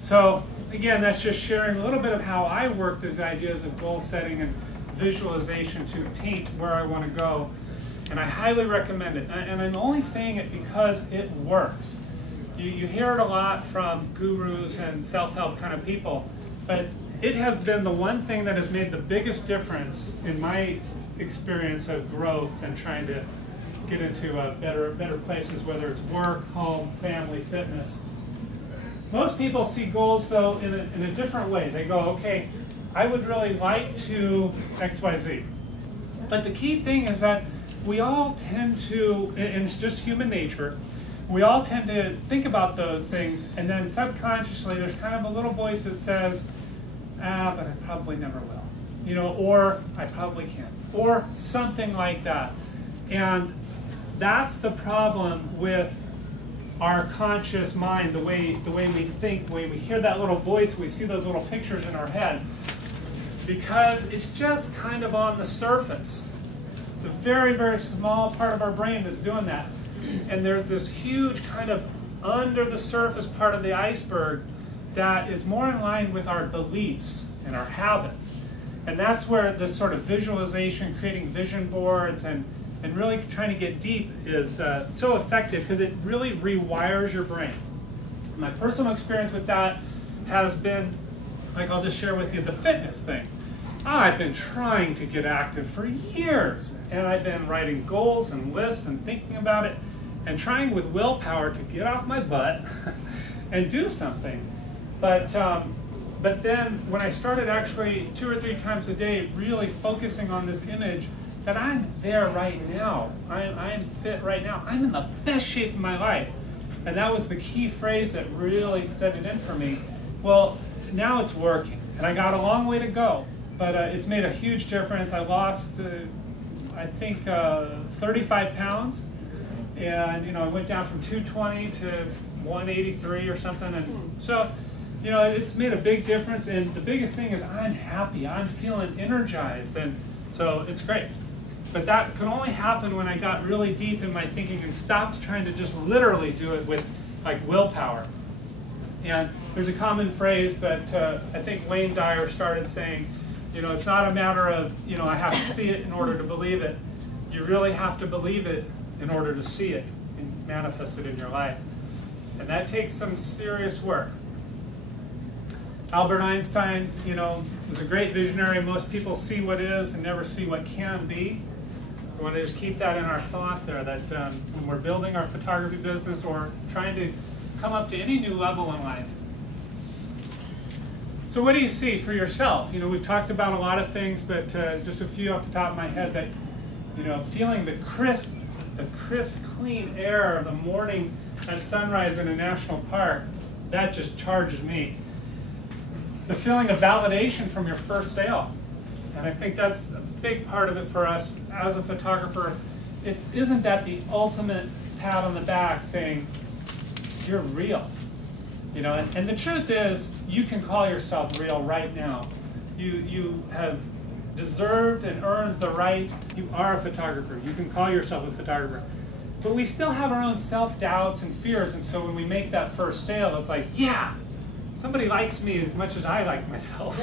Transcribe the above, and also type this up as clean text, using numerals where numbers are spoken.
So again, that's just sharing a little bit of how I work these ideas of goal setting and visualization to paint where I want to go. And I highly recommend it. And I'm only saying it because it works. You hear it a lot from gurus and self-help kind of people, but it has been the one thing that has made the biggest difference in my experience of growth and trying to get into better places, whether it's work, home, family, fitness. Most people see goals, though, in a different way. They go, okay, I would really like to X, Y, Z. But the key thing is that we all tend to, and it's just human nature, we all tend to think about those things, and then subconsciously there's kind of a little voice that says, ah, but I probably never will. You know, or I probably can't, or something like that. And that's the problem with our conscious mind, the way we think, the way we hear that little voice, we see those little pictures in our head, because it's just kind of on the surface. It's a very, very small part of our brain that's doing that. And there's this huge kind of under the surface part of the iceberg that is more in line with our beliefs and our habits. And that's where this sort of visualization, creating vision boards, and really trying to get deep is so effective, because it really rewires your brain. My personal experience with that has been, like I'll just share with you, the fitness thing. I've been trying to get active for years, and I've been writing goals and lists and thinking about it and trying with willpower to get off my butt and do something. But then when I started actually 2 or 3 times a day really focusing on this image that I'm there right now, I'm fit right now, I'm in the best shape of my life, and that was the key phrase that really set it in for me. Well, now it's working, and I got a long way to go. But it's made a huge difference. I lost, I think, 35 pounds, and I went down from 220 to 183 or something. And so, it's made a big difference. And the biggest thing is I'm happy. I'm feeling energized, and so it's great. But that could only happen when I got really deep in my thinking and stopped trying to just literally do it with like willpower. And there's a common phrase that I think Wayne Dyer started saying. It's not a matter of, I have to see it in order to believe it. You really have to believe it in order to see it and manifest it in your life. And that takes some serious work. Albert Einstein, was a great visionary. Most people see what is and never see what can be. We want to just keep that in our thought there, that when we're building our photography business or trying to come up to any new level in life. So what do you see for yourself? We've talked about a lot of things, but just a few off the top of my head that, feeling the crisp, clean air of the morning at sunrise in a national park, that just charges me. The feeling of validation from your first sale. And I think that's a big part of it for us as a photographer. Isn't that the ultimate pat on the back saying, you're real? And the truth is, you can call yourself real right now. You have deserved and earned the right. You are a photographer. You can call yourself a photographer. But we still have our own self-doubts and fears, and so when we make that first sale, it's like, yeah, somebody likes me as much as I like myself.